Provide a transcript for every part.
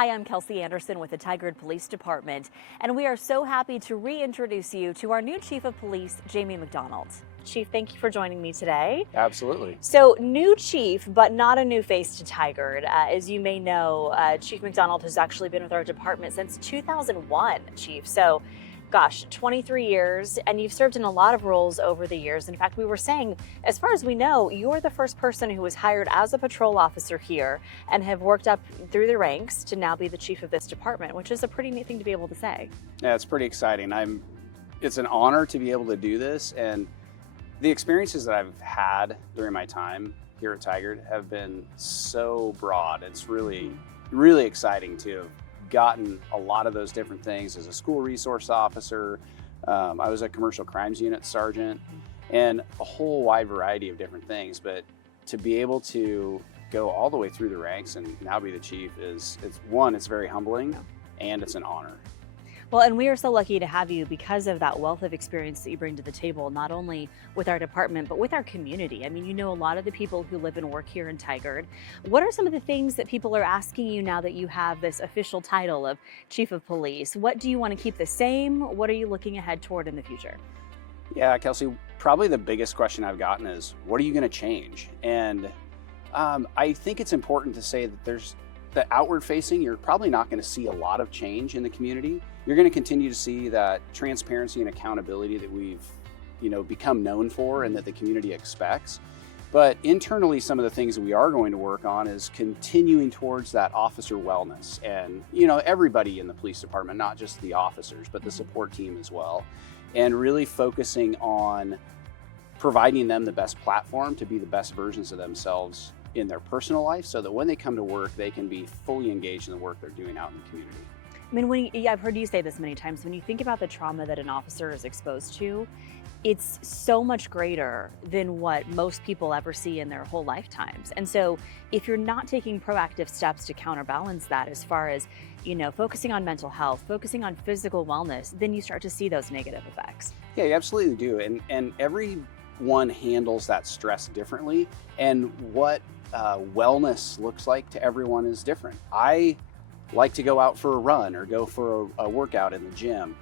Hi, I'm Kelsey Anderson with the Tigard Police Department, and we are so happy to reintroduce you to our new Chief of Police, Jamey McDonald. Chief, thank you for joining me today. Absolutely. So, new chief, but not a new face to Tigard. As you may know, Chief McDonald has actually been with our department since 2001, Chief. So, gosh, 23 years, and you've served in a lot of roles over the years. In fact, we were saying, as far as we know, you're the first person who was hired as a patrol officer here and have worked up through the ranks to now be the chief of this department, which is a pretty neat thing to be able to say. Yeah, it's pretty exciting. It's an honor to be able to do this, and the experiences that I've had during my time here at Tigard have been so broad. It's really, really exciting to have gotten a lot of those different things as a school resource officer. I was a commercial crimes unit sergeant and a whole wide variety of different things. But to be able to go all the way through the ranks and now be the chief it's very humbling, and it's an honor. Well, and we are so lucky to have you because of that wealth of experience that you bring to the table, not only with our department, but with our community. I mean, you know a lot of the people who live and work here in Tigard. What are some of the things that people are asking you now that you have this official title of Chief of Police? What do you want to keep the same? What are you looking ahead toward in the future? Yeah, Kelsey, probably the biggest question I've gotten is, what are you going to change? And I think it's important to say that there's the outward facing, you're probably not going to see a lot of change in the community. You're going to continue to see that transparency and accountability that we've, become known for and that the community expects. But internally, some of the things that we are going to work on is continuing towards that officer wellness. And, everybody in the police department, not just the officers, but the support team as well. And really focusing on providing them the best platform to be the best versions of themselves in their personal life, so that when they come to work, they can be fully engaged in the work they're doing out in the community. I mean, I've heard you say this many times, when you think about the trauma that an officer is exposed to, it's so much greater than what most people ever see in their whole lifetimes. And so if you're not taking proactive steps to counterbalance that, as far as, focusing on mental health, focusing on physical wellness, then you start to see those negative effects. Yeah, you absolutely do. And everyone handles that stress differently. And what wellness looks like to everyone is different. I like to go out for a run or go for a workout in the gym.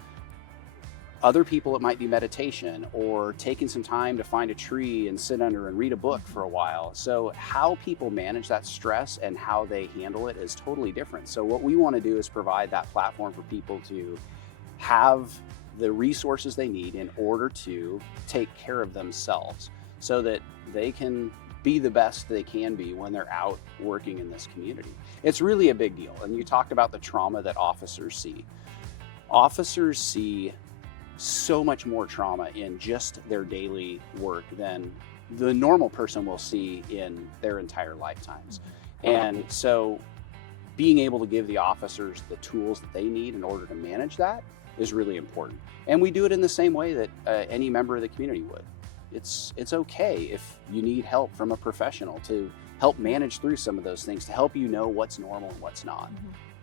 Other people, it might be meditation or taking some time to find a tree and sit under and read a book for a while. So how people manage that stress and how they handle it is totally different. So what we want to do is provide that platform for people to have the resources they need in order to take care of themselves, so that they can be the best they can be when they're out working in this community. It's really a big deal. And you talked about the trauma that officers see. Officers see so much more trauma in just their daily work than the normal person will see in their entire lifetimes. And so being able to give the officers the tools that they need in order to manage that is really important. And we do it in the same way that any member of the community would. It's okay if you need help from a professional to help manage through some of those things, to help you know what's normal and what's not.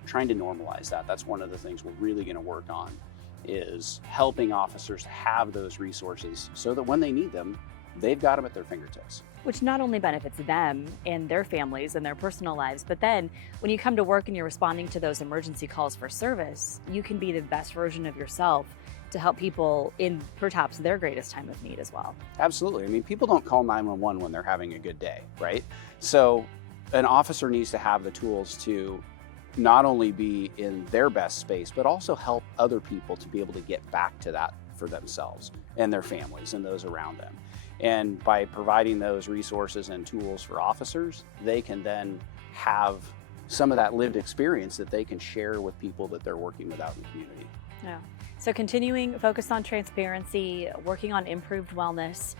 Trying to normalize that. That's one of the things we're really going to work on, is helping officers have those resources so that when they need them, they've got them at their fingertips. Which not only benefits them and their families and their personal lives, but then when you come to work and you're responding to those emergency calls for service, you can be the best version of yourself to help people in perhaps their greatest time of need as well. Absolutely. I mean, people don't call 911 when they're having a good day, right? So an officer needs to have the tools to not only be in their best space, but also help other people to be able to get back to that for themselves and their families and those around them. And by providing those resources and tools for officers, they can then have some of that lived experience that they can share with people that they're working with out in the community. Yeah. So continuing focus on transparency, working on improved wellness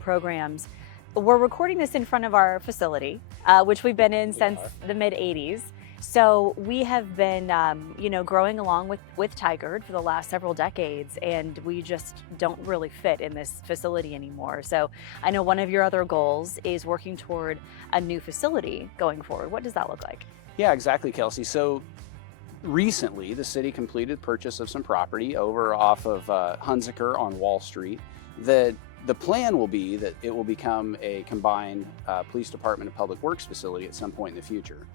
programs. We're recording this in front of our facility, which we've been in since the mid-'80s. So we have been, growing along with Tigard for the last several decades, and we just don't really fit in this facility anymore. So I know one of your other goals is working toward a new facility going forward. What does that look like? Yeah, exactly, Kelsey. So recently, the city completed purchase of some property over off of Hunziker on Wall Street. The plan will be that it will become a combined police department and public works facility at some point in the future.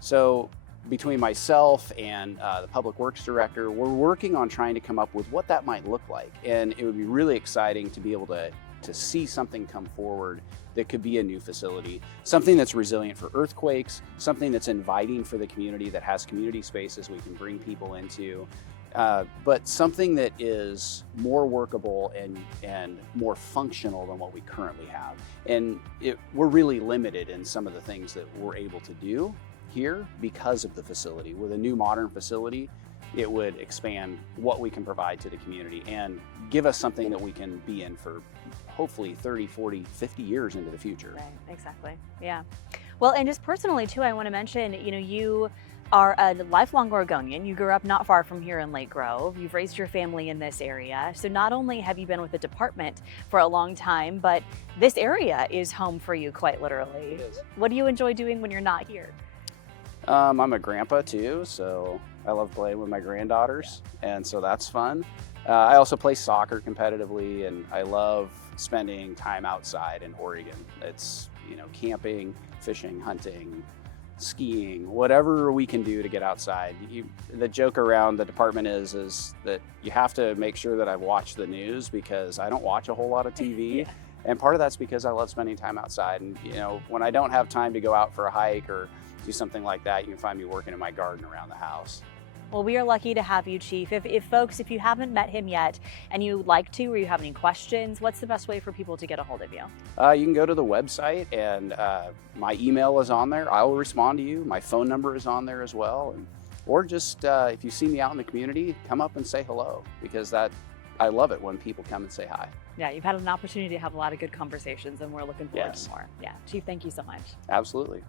So between myself and the public works director, we're working on trying to come up with what that might look like. And it would be really exciting to be able to see something come forward that could be a new facility, something that's resilient for earthquakes, something that's inviting for the community, that has community spaces we can bring people into, but something that is more workable and more functional than what we currently have. And we're really limited in some of the things that we're able to do here because of the facility. With a new modern facility, it would expand what we can provide to the community and give us something that we can be in for hopefully 30, 40, 50 years into the future. Right, exactly. Yeah. Well, and just personally too, I want to mention, you are a lifelong Oregonian. You grew up not far from here in Lake Grove. You've raised your family in this area. So not only have you been with the department for a long time, but this area is home for you quite literally. It is. What do you enjoy doing when you're not here? I'm a grandpa too, so I love playing with my granddaughters, and so that's fun. I also play soccer competitively, and I love spending time outside in Oregon. It's, camping, fishing, hunting, skiing, whatever we can do to get outside. The joke around the department is that you have to make sure that I've watched the news, because I don't watch a whole lot of TV. Yeah. And part of that's because I love spending time outside. And, when I don't have time to go out for a hike or do something like that, you can find me working in my garden around the house. Well, we are lucky to have you, Chief. If folks, if you haven't met him yet and you'd like to, or you have any questions, what's the best way for people to get a hold of you? You can go to the website, and my email is on there. I will respond to you. My phone number is on there as well. Or just, if you see me out in the community, come up and say hello, because I love it when people come and say hi. Yeah, you've had an opportunity to have a lot of good conversations, and we're looking forward Yes. to more. Yeah, Chief, thank you so much. Absolutely.